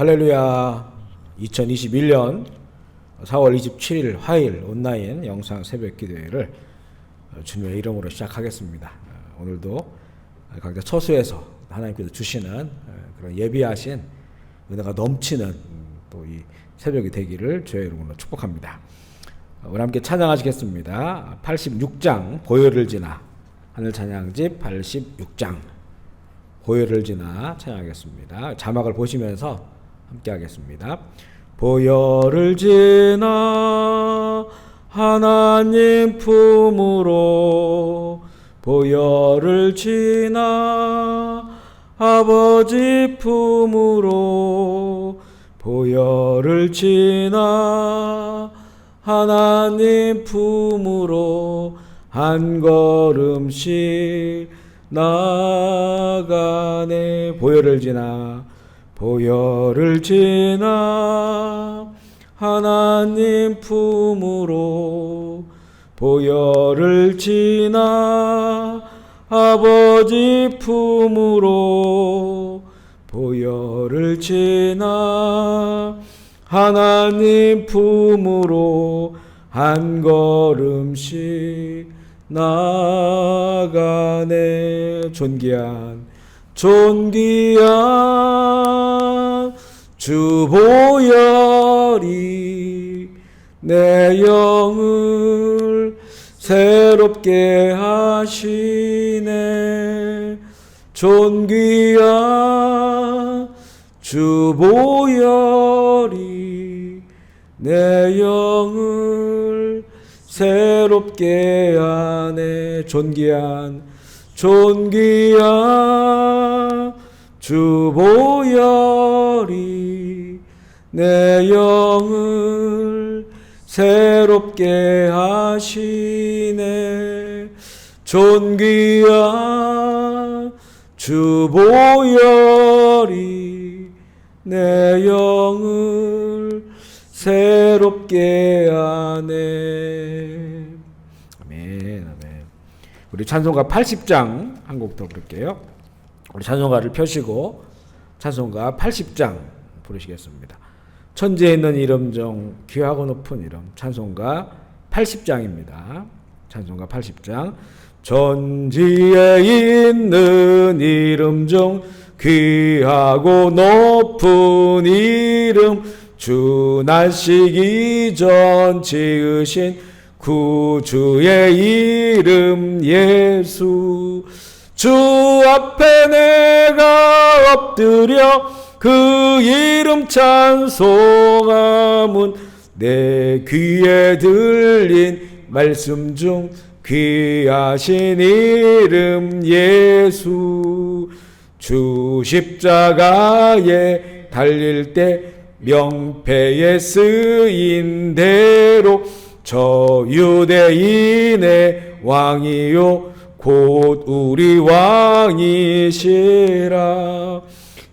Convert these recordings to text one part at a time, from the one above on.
할렐루야. 2021년 4월 27일 화요일 온라인 영상 새벽 기도회를 주님의 이름으로 시작하겠습니다. 오늘도 각자 처소에서 하나님께서 주시는 그런 예비하신 은혜가 넘치는 또 이 새벽이 되기를 주의 이름으로 축복합니다. 우리 함께 찬양하시겠습니다. 86장 보혈을 지나 하늘 찬양집 86장 보혈을 지나 찬양하겠습니다. 자막을 보시면서 함께 하겠습니다. 보혈을 지나 하나님 품으로 보혈을 지나 아버지 품으로 보혈을 지나 하나님 품으로 한 걸음씩 나가네. 보혈을 지나 보혈을 지나 하나님 품으로 보혈을 지나 아버지 품으로 보혈을 지나 하나님 품으로 한 걸음씩 나가네. 존귀한 주 보혈이 내 영을 새롭게 하시네. 존귀한 주 보혈이 내 영을 새롭게 하네. 존귀한 주 보혈이 내 영을 새롭게 하시네. 존귀한 주 보혈이 내 영을 새롭게 하네. 아멘, 아멘. 우리 찬송가 80장 한 곡 더 부를게요. 우리 찬송가를 펴시고 찬송가 80장 부르시겠습니다. 천지에 있는 이름 중 귀하고 높은 이름, 찬송가 80장입니다. 찬송가 80장. 천지에 있는 이름 중 귀하고 높은 이름, 주 날씨기 전 지으신 구주의 이름 예수. 주 앞에 내가 엎드려 그 이름 찬송함은 내 귀에 들린 말씀 중 귀하신 이름 예수. 주 십자가에 달릴 때 명패에 쓰인 대로 저 유대인의 왕이요 곧 우리 왕이시라.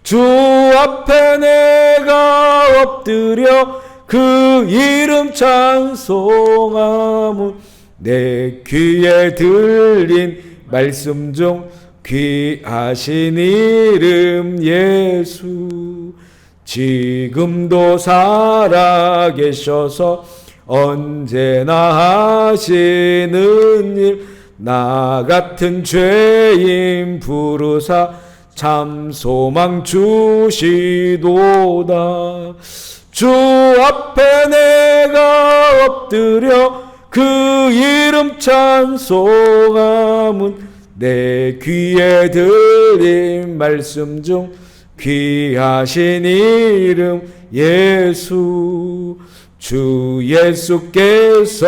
주 앞에 내가 엎드려 그 이름 찬송함은 내 귀에 들린 말씀 중 귀하신 이름 예수. 지금도 살아계셔서 언제나 하시는 일, 나 같은 죄인 부르사 참 소망 주시도다. 주 앞에 내가 엎드려 그 이름 찬송함은 내 귀에 들린 말씀 중 귀하신 이름 예수. 주 예수께서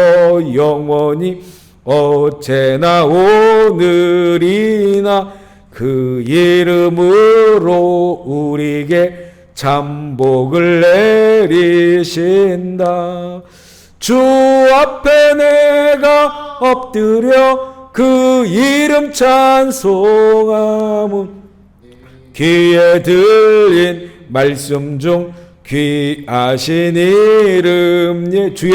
영원히 어제나 오늘이나 그 이름으로 우리에게 잠복을 내리신다. 주 앞에 내가 엎드려 그 이름 찬송함은 귀에 들린 말씀 중 귀하신 이름 주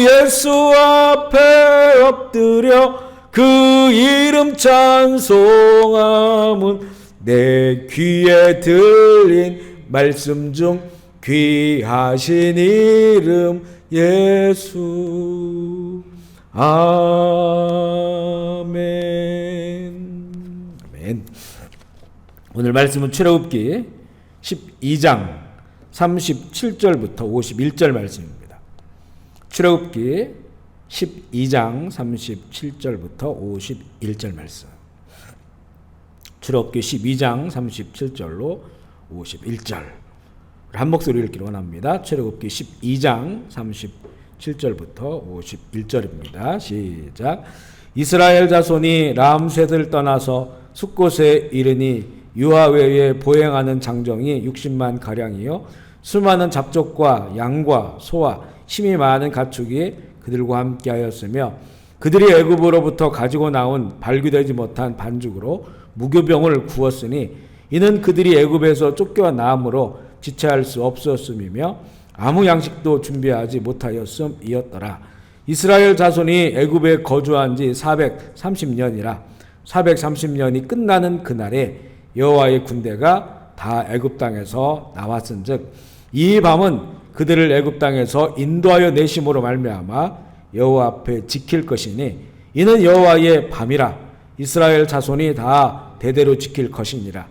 예수 앞에 엎드려 그 이름 찬송함은 내 귀에 들린 말씀 중 귀하신 이름 예수. 아멘. 아멘. 오늘 말씀은 출애굽기 12장 37절부터 51절 말씀입니다. 출애굽기 12장 37절부터 51절 말씀. 출애굽기 12장 37절로 51절. 한 목소리 읽기를 원합니다. 출애굽기 12장 37절부터 51절입니다. 시작. 이스라엘 자손이 람셋을 떠나서 숫곳에 이르니 유아외에 보행하는 장정이 60만 가량이요 수많은 잡족과 양과 소와 힘이 많은 가축이 그들과 함께하였으며 그들이 애굽으로부터 가지고 나온 발귀되지 못한 반죽으로 무교병을 구웠으니 이는 그들이 애굽에서 쫓겨나므로 지체할 수 없었음이며 아무 양식도 준비하지 못하였음이었더라. 이스라엘 자손이 애굽에 거주한 지 430년이라 430년이 끝나는 그날에 여호와의 군대가 다 애굽 땅에서 나왔은즉 이 밤은 그들을 애굽 땅에서 인도하여 내심으로 말미암아 여호와 앞에 지킬 것이니 이는 여호와의 밤이라 이스라엘 자손이 다 대대로 지킬 것이니라.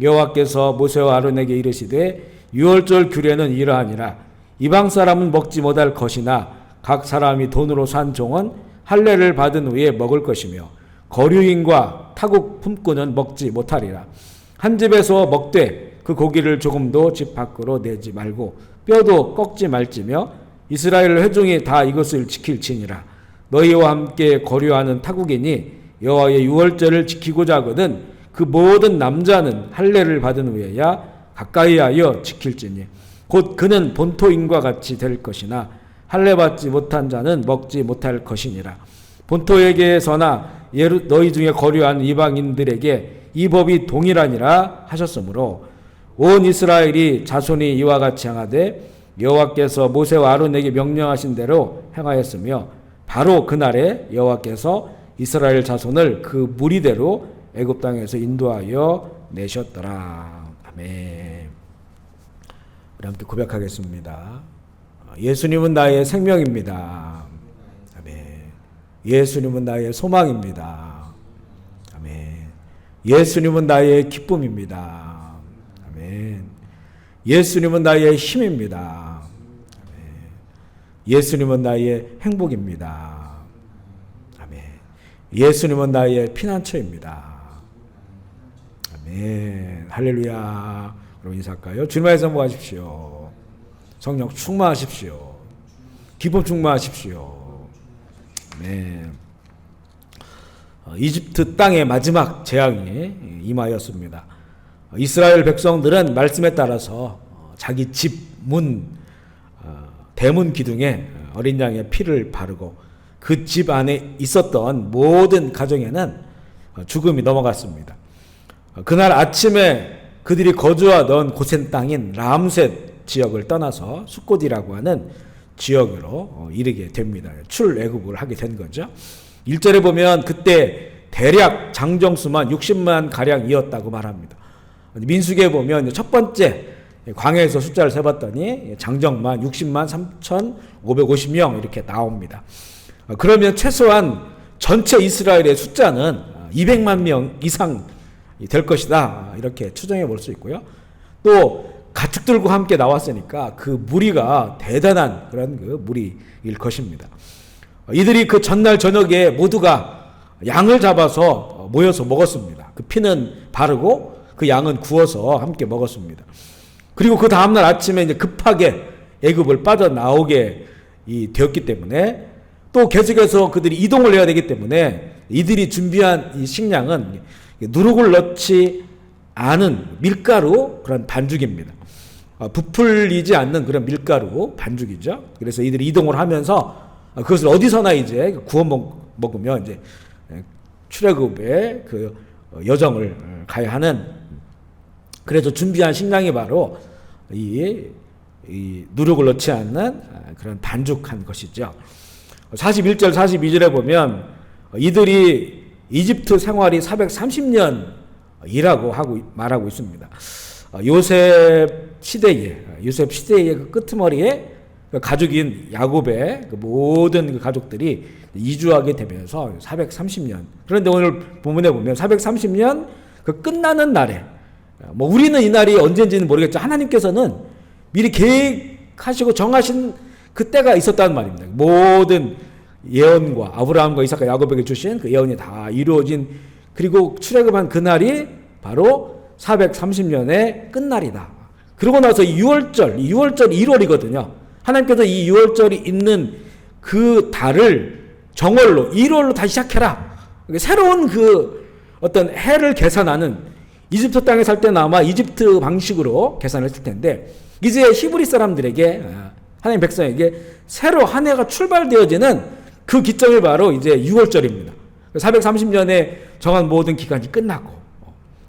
여호와께서 모세와 아론에게 이르시되 유월절 규례는 이러하니라. 이방 사람은 먹지 못할 것이나 각 사람이 돈으로 산 종은 할례를 받은 후에 먹을 것이며 거류인과 타국 품꾼은 먹지 못하리라. 한 집에서 먹되 그 고기를 조금도 집 밖으로 내지 말고 뼈도 꺾지 말지며 이스라엘 회중이 다 이것을 지킬지니라. 너희와 함께 거류하는 타국인이 여호와의 유월절을 지키고자 하거든 그 모든 남자는 할례를 받은 후에야 가까이하여 지킬지니 곧 그는 본토인과 같이 될 것이나 할례 받지 못한 자는 먹지 못할 것이니라. 본토에게서나 너희 중에 거류한 이방인들에게 이 법이 동일하니라 하셨으므로 온 이스라엘이 자손이 이와 같이 행하되 여호와께서 모세와 아론에게 명령하신 대로 행하였으며 바로 그날에 여호와께서 이스라엘 자손을 그 무리대로 애굽 땅에서 인도하여 내셨더라. 아멘. 우리 함께 고백하겠습니다. 예수님은 나의 생명입니다. 아멘. 예수님은 나의 소망입니다. 아멘. 예수님은 나의 기쁨입니다. 아멘. 예수님은 나의 힘입니다. 아멘. 예수님은 나의 행복입니다. 아멘. 예수님은 나의 피난처입니다. 아멘. 할렐루야. 여러분 인사할까요? 주님의 선포하십시오. 성령 충만하십시오. 기쁨 충만하십시오. 아멘. 이집트 땅의 마지막 재앙이 임하였습니다. 이스라엘 백성들은 말씀에 따라서 자기 집 문, 대문 기둥에 어린 양의 피를 바르고 그 집 안에 있었던 모든 가정에는 죽음이 넘어갔습니다. 그날 아침에 그들이 거주하던 고센 땅인 람셋 지역을 떠나서 숫곳이라고 하는 지역으로 이르게 됩니다. 출애굽을 하게 된 거죠. 1절에 보면 그때 대략 장정수만 60만 가량이었다고 말합니다. 민수기에 보면 첫 번째 광야에서 숫자를 세봤더니 장정만 60만 3,550명 이렇게 나옵니다. 그러면 최소한 전체 이스라엘의 숫자는 200만 명 이상 될 것이다 이렇게 추정해 볼 수 있고요. 또 가축들과 함께 나왔으니까 그 무리가 대단한 그런 그 무리일 것입니다. 이들이 그 전날 저녁에 모두가 양을 잡아서 모여서 먹었습니다. 그 피는 바르고 그 양은 구워서 함께 먹었습니다. 그리고 그 다음날 아침에 이제 급하게 애굽을 빠져나오게 되었기 때문에 또 계속해서 그들이 이동을 해야 되기 때문에 이들이 준비한 이 식량은 누룩을 넣지 않은 밀가루 그런 반죽입니다. 부풀리지 않는 그런 밀가루 반죽이죠. 그래서 이들이 이동을 하면서 그것을 어디서나 이제 구워 먹으면 이제 출애굽의 그 여정을 가야 하는, 그래서 준비한 식량이 바로 이 누룩을 넣지 않는 그런 반죽한 것이죠. 41절 42절에 보면 이들이 이집트 생활이 430년 이라고 말하고 있습니다. 요셉 시대의 그 끄트머리에 그 가족인 야곱의 그 모든 그 가족들이 이주하게 되면서 430년. 그런데 오늘 본문에 보면 430년 그 끝나는 날에, 뭐 우리는 이 날이 언제인지는 모르겠죠. 하나님께서는 미리 계획하시고 정하신 그때가 있었다는 말입니다. 모든 예언과 아브라함과 이삭과 야곱에게 주신 그 예언이 다 이루어진, 그리고 출애굽한 그날이 바로 430년의 끝날이다. 그러고 나서 6월절 1월이거든요. 하나님께서 이 6월절이 있는 그 달을 정월로 1월로 다시 시작해라. 새로운 그 어떤 해를 계산하는, 이집트 땅에 살 때는 아마 이집트 방식으로 계산을 했을 텐데, 이제 히브리 사람들에게, 하나님 백성에게 새로 한 해가 출발되어지는 그 기점이 바로 이제 6월절입니다. 430년에 정한 모든 기간이 끝나고,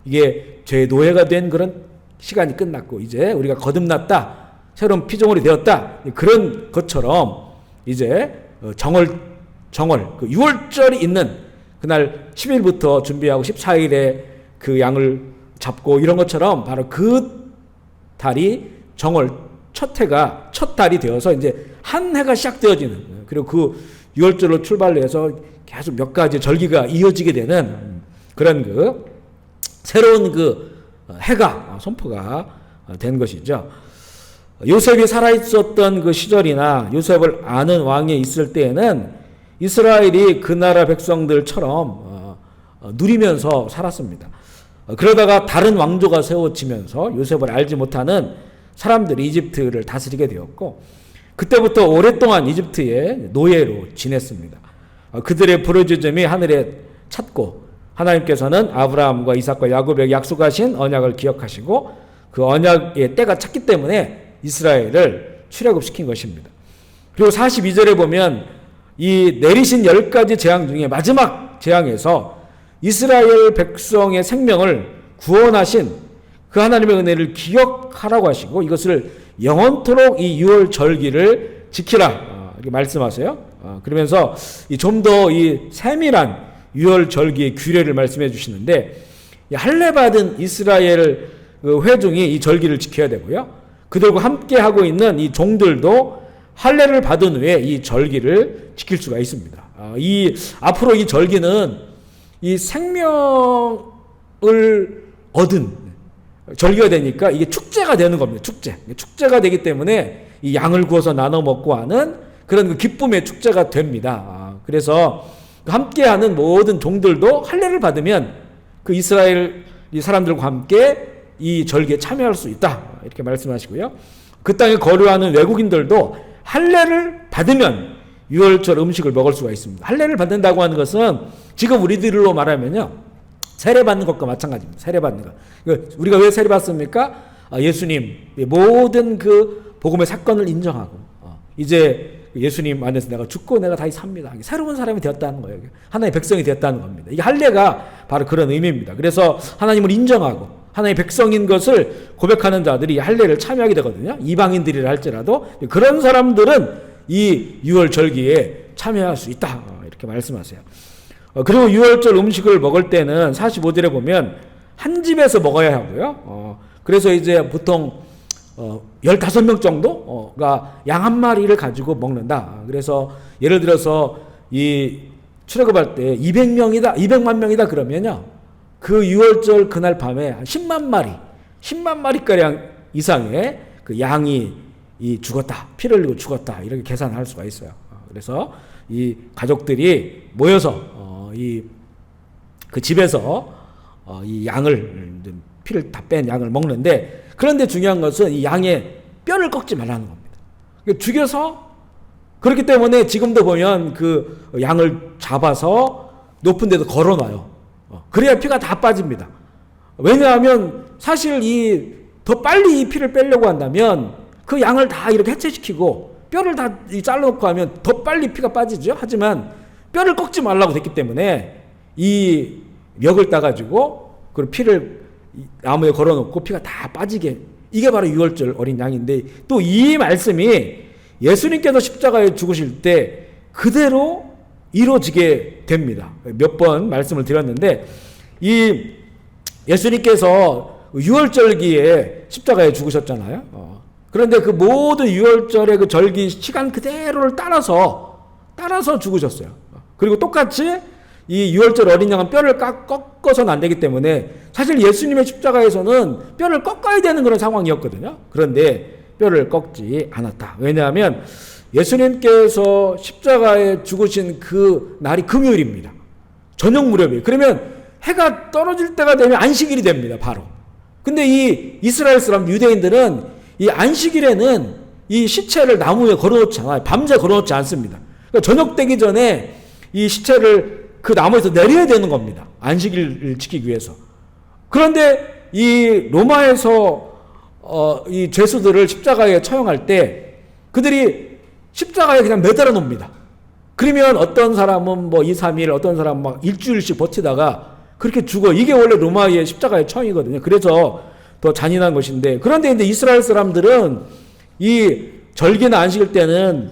이게 죄의 노예가 된 그런 시간이 끝났고, 이제 우리가 거듭났다, 새로운 피조물이 되었다, 그런 것처럼 이제 정월 그 6월절이 있는 그날 10일부터 준비하고 14일에 그 양을 잡고 이런 것처럼 바로 그 달이 정월 첫 달이 되어서 이제 한 해가 시작되어지는, 그리고 그 6월절로 출발해서 계속 몇 가지 절기가 이어지게 되는 그런 그 새로운 그 해가 선포가 된 것이죠. 요셉이 살아있었던 그 시절이나 요셉을 아는 왕이 있을 때에는 이스라엘이 그 나라 백성들처럼 누리면서 살았습니다. 그러다가 다른 왕조가 세워지면서 요셉을 알지 못하는 사람들이 이집트를 다스리게 되었고, 그때부터 오랫동안 이집트의 노예로 지냈습니다. 그들의 부르짖음이 하늘에 찼고, 하나님께서는 아브라함과 이삭과 야곱에게 약속하신 언약을 기억하시고 그 언약의 때가 찼기 때문에 이스라엘을 출애굽시킨 것입니다. 그리고 42절에 보면 이 내리신 10가지 재앙 중에 마지막 재앙에서 이스라엘 백성의 생명을 구원하신 그 하나님의 은혜를 기억하라고 하시고, 이것을 영원토록 이 6월 절기를 지키라 이렇게 말씀하세요. 그러면서 좀 더 이 세밀한 6월 절기의 규례를 말씀해 주시는데, 할례받은 이스라엘 회중이 이 절기를 지켜야 되고요, 그들과 함께 하고 있는 이 종들도 할례를 받은 후에 이 절기를 지킬 수가 있습니다. 앞으로 이 절기는 이 생명을 얻은 절기가 되니까 이게 축제가 되는 겁니다. 축제가 되기 때문에 이 양을 구워서 나눠 먹고 하는 그런 그 기쁨의 축제가 됩니다. 그래서 함께하는 모든 종들도 할례를 받으면 그 이스라엘 이 사람들과 함께 이 절기에 참여할 수 있다, 이렇게 말씀하시고요. 그 땅에 거류하는 외국인들도 할례를 받으면 6월절 음식을 먹을 수가 있습니다. 할례를 받는다고 하는 것은 지금 우리들로 말하면요, 세례받는 것과 마찬가지입니다. 세례받는 것. 우리가 왜 세례받습니까? 예수님 모든 그 복음의 사건을 인정하고, 이제 예수님 안에서 내가 죽고 내가 다시 삽니다. 새로운 사람이 되었다는 거예요. 하나님의 백성이 되었다는 겁니다. 이게 할례가 바로 그런 의미입니다. 그래서 하나님을 인정하고 하나님의 백성인 것을 고백하는 자들이 할례를 참여하게 되거든요. 이방인들이라 할지라도 그런 사람들은 이 6월 절기에 참여할 수 있다, 이렇게 말씀하세요. 그리고 6월절 음식을 먹을 때는 45절에 보면 한 집에서 먹어야 하고요. 그래서 이제 보통 15명 정도가 양 한 마리를 가지고 먹는다. 그래서 예를 들어서 이 출애굽할 때 200만 명이다 그러면요, 그 6월절 그날 밤에 한 10만 마리가량 이상의 그 양이 죽었다, 피를 흘리고 죽었다, 이렇게 계산할 수가 있어요. 그래서 이 가족들이 모여서 그 집에서 이 양을, 피를 다 뺀 양을 먹는데, 그런데 중요한 것은 이 양의 뼈를 꺾지 말라는 겁니다. 죽여서, 그렇기 때문에 지금도 보면 그 양을 잡아서 높은 데도 걸어놔요. 그래야 피가 다 빠집니다. 왜냐하면 사실 더 빨리 이 피를 빼려고 한다면 그 양을 다 이렇게 해체시키고 뼈를 다 잘라놓고 하면 더 빨리 피가 빠지죠. 하지만 뼈를 꺾지 말라고 됐기 때문에 이 멱을 따가지고 그 피를 나무에 걸어놓고 피가 다 빠지게, 이게 바로 6월절 어린 양인데, 또 이 말씀이 예수님께서 십자가에 죽으실 때 그대로 이루어지게 됩니다. 몇 번 말씀을 드렸는데, 이 예수님께서 유월절기에 십자가에 죽으셨잖아요. 그런데 그 모든 유월절의 그 절기 시간 그대로를 따라서 죽으셨어요. 그리고 똑같이 이 유월절 어린 양은 뼈를 꺾어서는 안 되기 때문에 사실 예수님의 십자가에서는 뼈를 꺾어야 되는 그런 상황이었거든요. 그런데 뼈를 꺾지 않았다. 왜냐하면 예수님께서 십자가에 죽으신 그 날이 금요일입니다. 저녁 무렵이에요. 그러면 해가 떨어질 때가 되면 안식일이 됩니다. 바로. 근데 이 이스라엘 사람 유대인들은 이 안식일에는 이 시체를 나무에 걸어놓지 않아요. 밤새 걸어놓지 않습니다. 그러니까 저녁 되기 전에 이 시체를 그 나무에서 내려야 되는 겁니다. 안식일을 지키기 위해서. 그런데 이 로마에서 이 죄수들을 십자가에 처형할 때 그들이 십자가에 그냥 매달아 놓습니다. 그러면 어떤 사람은 뭐 2, 3일, 어떤 사람은 막 일주일씩 버티다가 그렇게 죽어. 이게 원래 로마의 십자가의 처형이거든요. 그래서 더 잔인한 것인데, 그런데 이제 이스라엘 사람들은 이 절기나 안식일 때는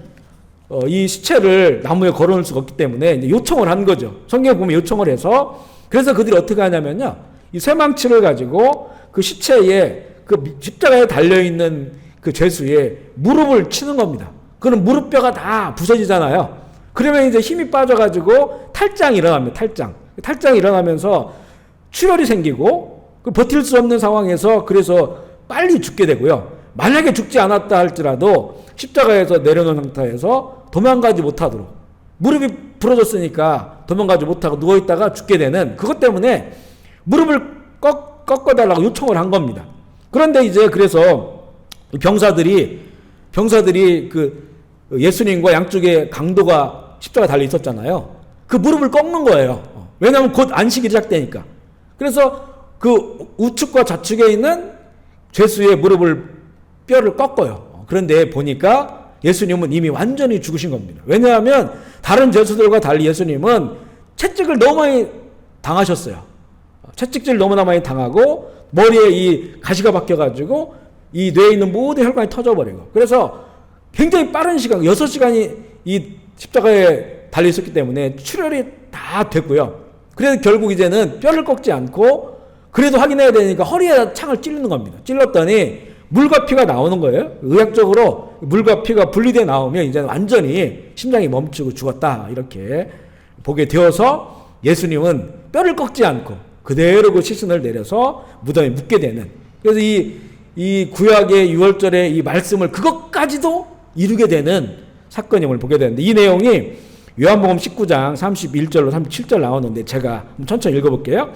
이 시체를 나무에 걸어놓을 수가 없기 때문에 이제 요청을 한 거죠. 성경에 보면 요청을 해서, 그래서 그들이 어떻게 하냐면요, 이 쇠망치를 가지고 그 시체에 그 십자가에 달려있는 그 죄수의 무릎을 치는 겁니다. 그럼 무릎뼈가 다 부서지잖아요. 그러면 이제 힘이 빠져가지고 탈장이 일어납니다. 탈장이 일어나면서 출혈이 생기고 버틸 수 없는 상황에서 그래서 빨리 죽게 되고요. 만약에 죽지 않았다 할지라도 십자가에서 내려놓은 상태에서 도망가지 못하도록, 무릎이 부러졌으니까 도망가지 못하고 누워있다가 죽게 되는, 그것 때문에 무릎을 꺾어달라고 요청을 한 겁니다. 그런데 이제 그래서 병사들이 그 예수님과 양쪽에 강도가 십자가 달려 있었잖아요. 그 무릎을 꺾는 거예요. 왜냐하면 곧 안식이 시작되니까. 그래서 그 우측과 좌측에 있는 죄수의 뼈를 꺾어요. 그런데 보니까 예수님은 이미 완전히 죽으신 겁니다. 왜냐하면 다른 죄수들과 달리 예수님은 채찍을 너무 많이 당하셨어요. 채찍질 너무 많이 당하고 머리에 이 가시가 박혀가지고 이 뇌에 있는 모든 혈관이 터져버리고, 그래서 굉장히 빠른 시간, 6시간이 이 십자가에 달려 있었기 때문에 출혈이 다 됐고요. 그래서 결국 이제는 뼈를 꺾지 않고 그래도 확인해야 되니까 허리에다 창을 찌르는 겁니다. 찔렀더니 물과 피가 나오는 거예요. 의학적으로 물과 피가 분리돼 나오면 이제 완전히 심장이 멈추고 죽었다, 이렇게 보게 되어서 예수님은 뼈를 꺾지 않고 그대로 그 시신을 내려서 무덤에 묻게 되는, 그래서 이 구약의 유월절의 이 말씀을 그것까지도 이루게 되는 사건임을 보게 되는데, 이 내용이 요한복음 19장 31절로 37절 나오는데 제가 천천히 읽어볼게요.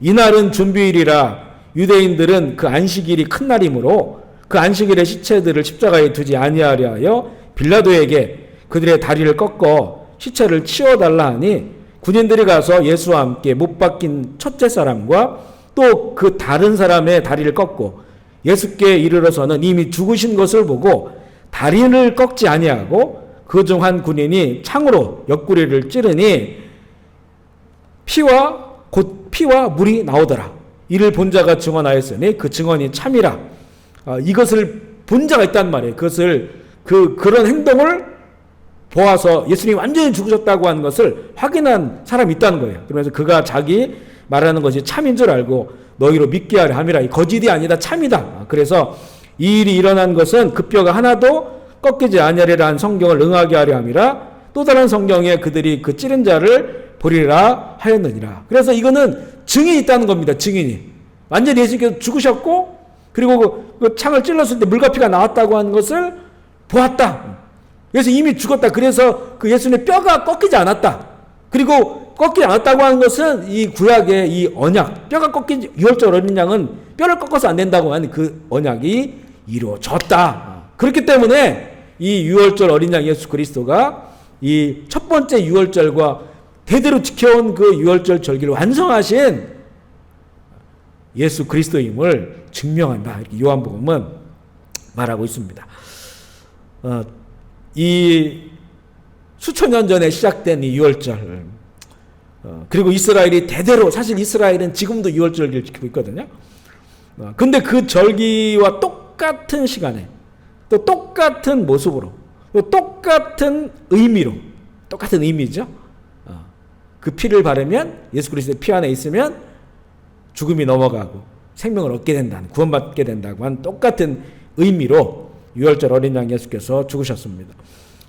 이날은 준비일이라 유대인들은 그 안식일이 큰 날이므로 그 안식일의 시체들을 십자가에 두지 아니하려 하여 빌라도에게 그들의 다리를 꺾어 시체를 치워달라 하니, 군인들이 가서 예수와 함께 못 박힌 첫째 사람과 또 그 다른 사람의 다리를 꺾고 예수께 이르러서는 이미 죽으신 것을 보고 다리를 꺾지 아니하고 그 중 한 군인이 창으로 옆구리를 찌르니 피와 물이 나오더라. 이를 본 자가 증언하였으니 그 증언이 참이라. 이것을 본 자가 있단 말이에요. 그런 행동을 보아서 예수님이 완전히 죽으셨다고 하는 것을 확인한 사람이 있다는 거예요. 그러면서 그가 자기 말하는 것이 참인 줄 알고 너희로 믿게 하려 함이라. 이 거짓이 아니다, 참이다. 그래서 이 일이 일어난 것은 그 뼈가 하나도 꺾이지 아니하리라 한 성경을 응하게 하려 함이라. 또 다른 성경에 그들이 그 찌른 자를 보리라 하였느니라. 그래서 이거는 증인이 있다는 겁니다. 증인이 완전히 예수님께서 죽으셨고 그리고 그 창을 찔렀을 때 물과 피가 나왔다고 하는 것을 보았다. 그래서 이미 죽었다. 그래서 그 예수님의 뼈가 꺾이지 않았다. 그리고 꺾이지 않았다고 하는 것은 이 구약의 이 언약, 뼈가 꺾인 유월절 어린 양은 뼈를 꺾어서 안 된다고 하는 그 언약이 이루어졌다. 그렇기 때문에 이 유월절 어린 양 예수 그리스도가 이 첫 번째 유월절과 대대로 지켜온 그 유월절 절기를 완성하신 예수 그리스도임을 증명한다. 이렇게 요한복음은 말하고 있습니다. 이 수천 년 전에 시작된 이 유월절, 그리고 이스라엘이 대대로, 사실 이스라엘은 지금도 유월절기를 지키고 있거든요. 근데 그 절기와 똑같은 시간에 또 똑같은 모습으로 또 똑같은 의미로, 똑같은 의미죠. 그 피를 바르면, 예수 그리스도의 피 안에 있으면 죽음이 넘어가고 생명을 얻게 된다는, 구원받게 된다고 한 똑같은 의미로 유월절 어린 양 예수께서 죽으셨습니다.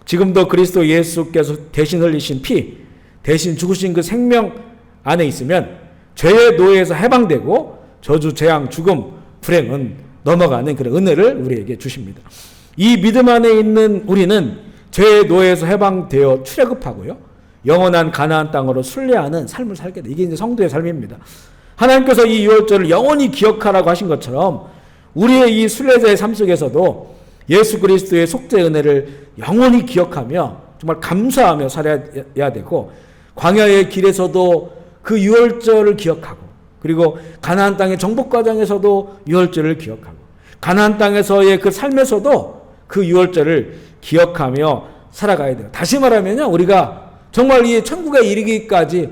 지금도 그리스도 예수께서 대신 흘리신 피, 대신 죽으신 그 생명 안에 있으면 죄의 노예에서 해방되고 저주, 재앙, 죽음, 불행은 넘어가는 그런 은혜를 우리에게 주십니다. 이 믿음 안에 있는 우리는 죄의 노예에서 해방되어 출애굽하고요, 영원한 가나안 땅으로 순례하는 삶을 살게 돼. 이게 이제 성도의 삶입니다. 하나님께서 이 유월절을 영원히 기억하라고 하신 것처럼 우리의 이 순례자의 삶 속에서도 예수 그리스도의 속죄 은혜를 영원히 기억하며 정말 감사하며 살아야 되고, 광야의 길에서도 그 유월절을 기억하고, 그리고 가나안 땅의 정복 과정에서도 유월절을 기억하고, 가나안 땅에서의 그 삶에서도 그 유월절을 기억하며 살아가야 돼요. 다시 말하면요, 우리가 정말 이 천국에 이르기까지,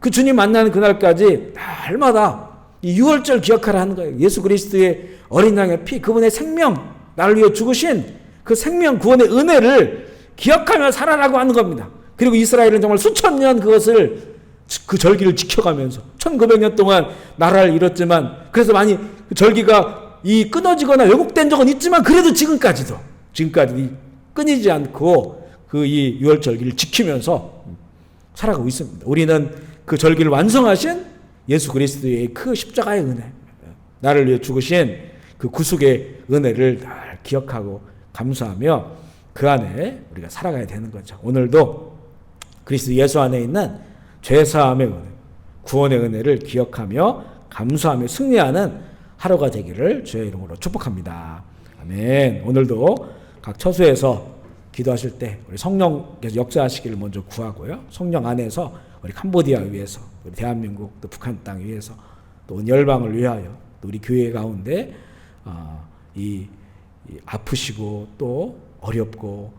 그 주님 만나는 그날까지 날마다 이 유월절 기억하라 하는 거예요. 예수 그리스도의 어린 양의 피, 그분의 생명, 나를 위해 죽으신 그 생명 구원의 은혜를 기억하며 살아라고 하는 겁니다. 그리고 이스라엘은 정말 수천 년 그것을, 그 절기를 지켜가면서 1900년 동안 나라를 이뤘지만, 그래서 많이 그 절기가 이 끊어지거나 왜곡된 적은 있지만 그래도 지금까지 끊이지 않고 그 이 유월절기를 지키면서 살아가고 있습니다. 우리는 그 절기를 완성하신 예수 그리스도의 그 십자가의 은혜, 나를 위해 죽으신 그 구속의 은혜를 늘 기억하고 감사하며 그 안에 우리가 살아가야 되는 거죠. 오늘도 그리스도 예수 안에 있는 죄사함의 은혜, 구원의 은혜를 기억하며 감사하며 승리하는 하루가 되기를 주의 이름으로 축복합니다. 아멘. 오늘도 각 처소에서 기도하실 때 우리 성령께서 역사하시기를 먼저 구하고요, 성령 안에서 우리 캄보디아 위해서, 우리 대한민국, 또 북한 땅 위해서, 또 온 열방을 위하여, 또 우리 교회 가운데 이 아프시고 또 어렵고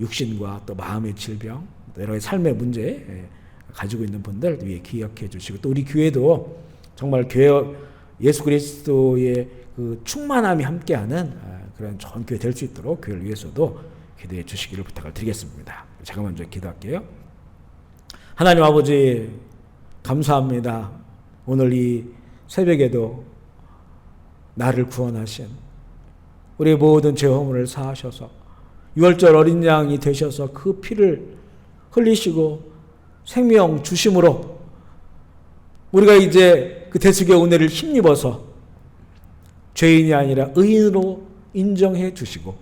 육신과 또 마음의 질병, 또 여러 가지 삶의 문제 가지고 있는 분들 위해 기억해 주시고, 또 우리 교회도 정말 교회 예수 그리스도의 그 충만함이 함께하는 그런 좋은 교회 될 수 있도록 교회를 위해서도 기도해 주시기를 부탁을 드리겠습니다. 제가 먼저 기도할게요. 하나님 아버지, 감사합니다. 오늘 이 새벽에도 나를 구원하신, 우리의 모든 죄 허물을 사하셔서 유월절 어린 양이 되셔서 그 피를 흘리시고 생명 주심으로 우리가 이제 그 대속의 은혜를 힘입어서 죄인이 아니라 의인으로 인정해 주시고,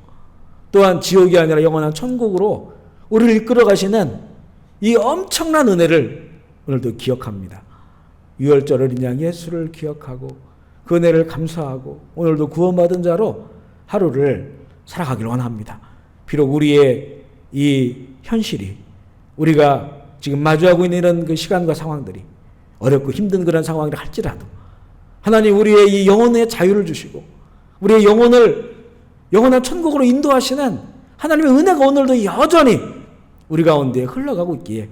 또한 지옥이 아니라 영원한 천국으로 우리를 이끌어 가시는 이 엄청난 은혜를 오늘도 기억합니다. 유월절 어린 양 예수를 기억하고 그 은혜를 감사하고 오늘도 구원받은 자로 하루를 살아가길 원합니다. 비록 우리의 이 현실이, 우리가 지금 마주하고 있는 이런 그 시간과 상황들이 어렵고 힘든 그런 상황이라 할지라도 하나님, 우리의 이 영혼의 자유를 주시고 우리의 영혼을 영원한 천국으로 인도하시는 하나님의 은혜가 오늘도 여전히 우리 가운데 흘러가고 있기에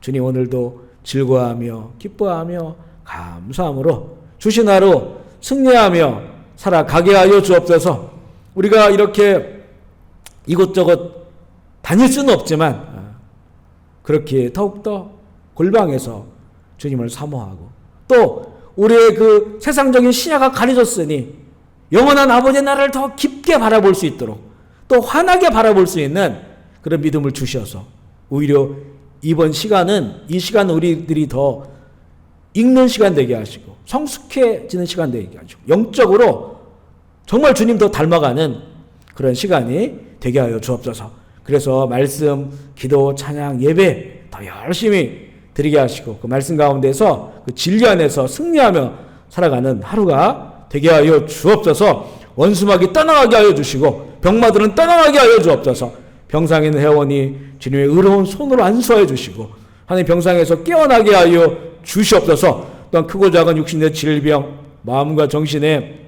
주님, 오늘도 즐거워하며 기뻐하며 감사함으로 주신 하루 승리하며 살아가게 하여 주옵소서. 우리가 이렇게 이곳저곳 다닐 수는 없지만 그렇게 더욱더 골방에서 주님을 사모하고, 또 우리의 그 세상적인 시야가 가려졌으니 영원한 아버지의 나라를 더 깊게 바라볼 수 있도록, 또 환하게 바라볼 수 있는 그런 믿음을 주셔서 오히려 이번 시간은, 이 시간은 우리들이 더 읽는 시간 되게 하시고 성숙해지는 시간 되게 하시고 영적으로 정말 주님 더 닮아가는 그런 시간이 되게 하여 주옵소서. 그래서 말씀, 기도, 찬양, 예배 더 열심히 드리게 하시고 그 말씀 가운데서 그 진리 안에서 승리하며 살아가는 하루가 되게 하여 주옵소서. 원수막이 떠나가게 하여 주시고 병마들은 떠나가게 하여 주옵소서. 병상에 있는 회원이 주님의 의로운 손으로 안수하여 주시고 하나님 병상에서 깨어나게 하여 주시옵소서. 또한 크고 작은 육신의 질병, 마음과 정신의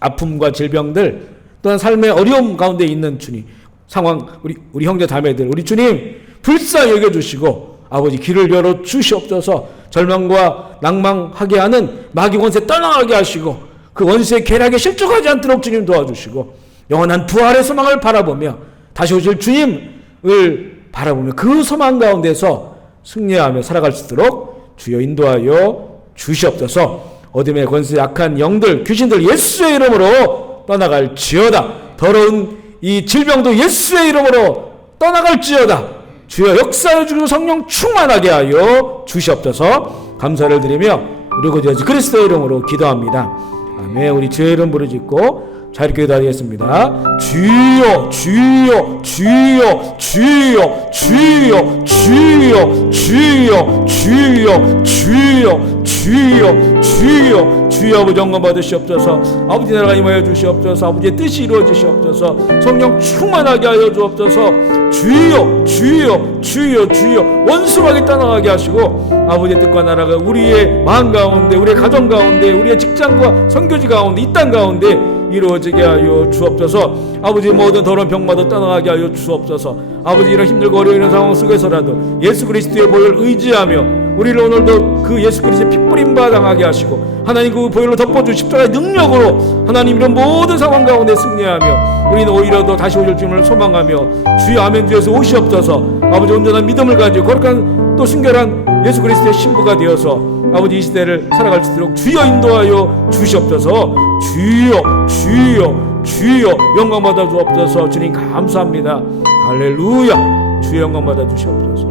아픔과 질병들, 또한 삶의 어려움 가운데 있는 주님 상황, 우리 형제 자매들, 우리 주님 불쌍히 여겨주시고 아버지 길을 열어 주시옵소서. 절망과 낭망하게 하는 마귀 권세 떠나가게 하시고 그 원수의 계략에 실족하지 않도록 주님 도와주시고 영원한 부활의 소망을 바라보며 다시 오실 주님을 바라보며 그 소망 가운데서 승리하며 살아갈 수 있도록 주여 인도하여 주시옵소서. 어둠의 권세 약한 영들 귀신들 예수의 이름으로 떠나갈지어다. 더러운 이 질병도 예수의 이름으로 떠나갈지어다. 주여 역사해 주시고 성령 충만하게 하여 주시옵소서. 감사를 드리며 우리 구주 예수 그리스도의 이름으로 기도합니다. 아멘. 우리 주의 이름 부르짖고 자유롭게 기도하겠습니다. 주여 주여 주여 주여 주여 주여 주여 주여 주여 주여 주여 주여 아버지 영광 받으시옵소서. 아버지 나라가 임하여 주시옵소서. 아버지의 뜻이 이루어지시옵소서. 성령 충만하게 하여 주옵소서. 주여 주여 주여 주여 원수하게 떠나가게 하시고 아버지의 뜻과 나라가 우리의 마음 가운데 우리의 가정 가운데 우리의 직장과 선교지 가운데 이 땅 가운데 이루어지게 하여 주옵소서. 아버지 모든 더러운 병마다 떠나가게 하여 주옵소서. 아버지 이런 힘들고 어려운 상황 속에서라도 예수 그리스도의 보혈을 의지하며 우리를 오늘도 그 예수 그리스도의 핏부림 받아가게 하시고 하나님 그 보혈로 덮어주 십자가의 능력으로 하나님 이런 모든 상황 가운데 승리하며 우리는 오히려 더 다시 오실 주님을 소망하며 주여 아멘 주여서 오시옵소서. 아버지 온전한 믿음을 가지고 거룩한 또 순결한 예수 그리스도의 신부가 되어서 아버지 이 시대를 살아갈 수 있도록 주여 인도하여 주시옵소서. 주여 주여 주여 영광 받아 주옵소서. 주님 감사합니다. 할렐루야. 주여 영광 받아 주시옵소서.